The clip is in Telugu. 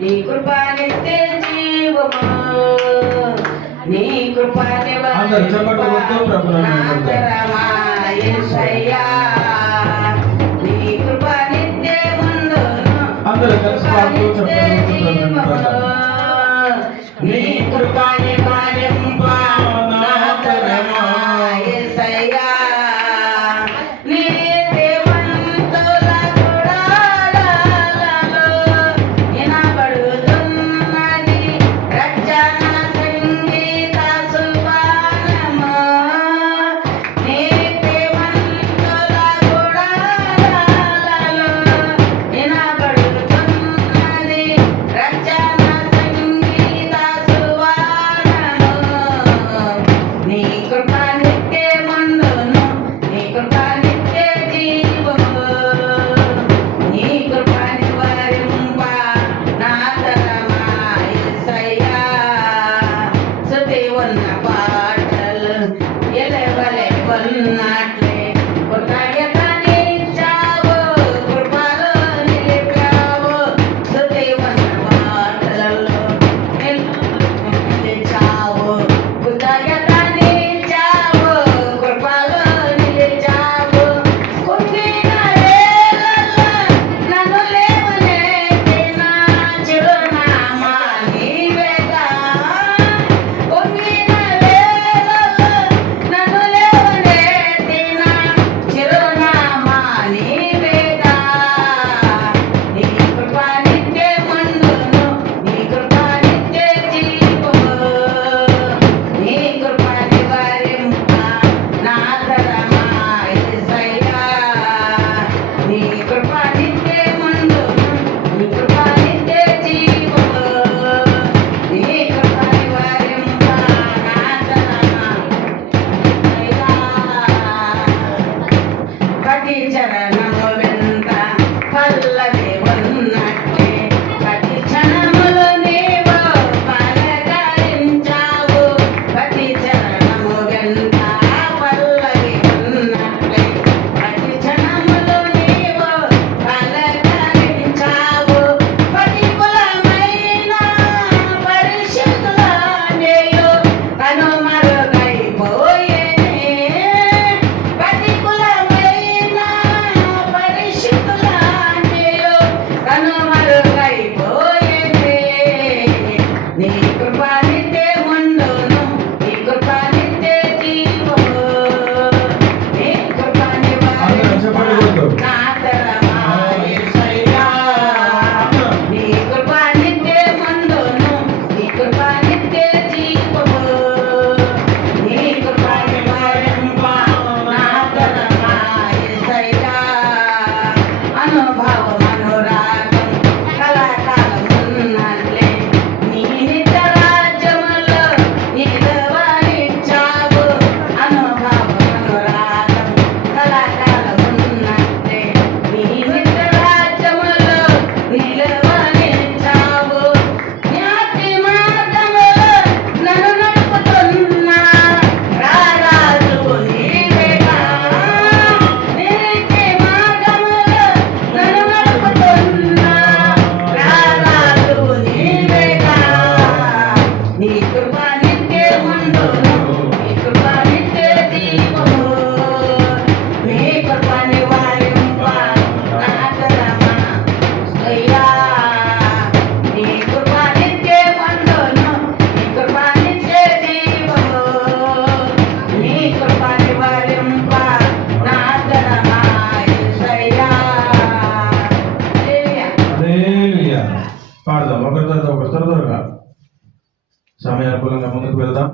నీ కృపానిత్య జీవమా నీ కృపానివరామాయ్యా నీ కృపానిత్య ముందు నీ కృపాని పాలింపా నాతరమాయ్యా పాడదాం. ఒకరి తర్వాత ఒకరి త్వర త్వరగా సమయానుకూలంగా ముందుకు వెళ్దాం.